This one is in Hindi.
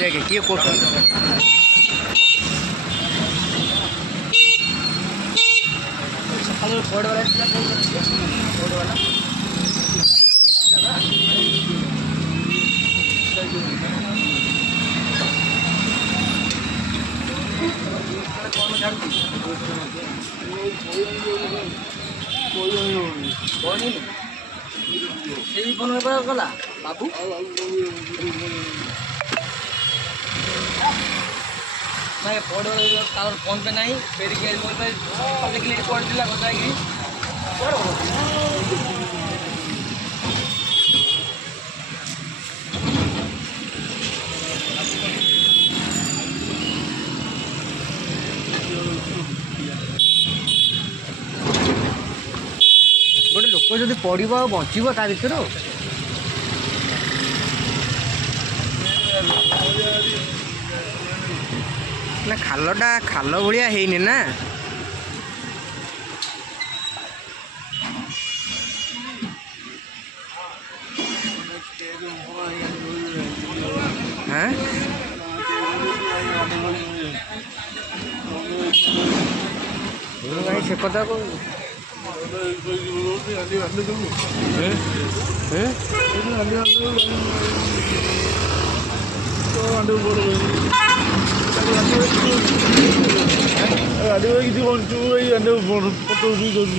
देख किए को गला बाबू मैं तार फोन पे नहीं फिर देखिए पड़ दिला बताएगी गोटे लोक जब पड़ बचब ता भर ना खालटा खाल भाया है ना हाँ भाई से कथा को ada lagi tu orang tu yang ada foto tu.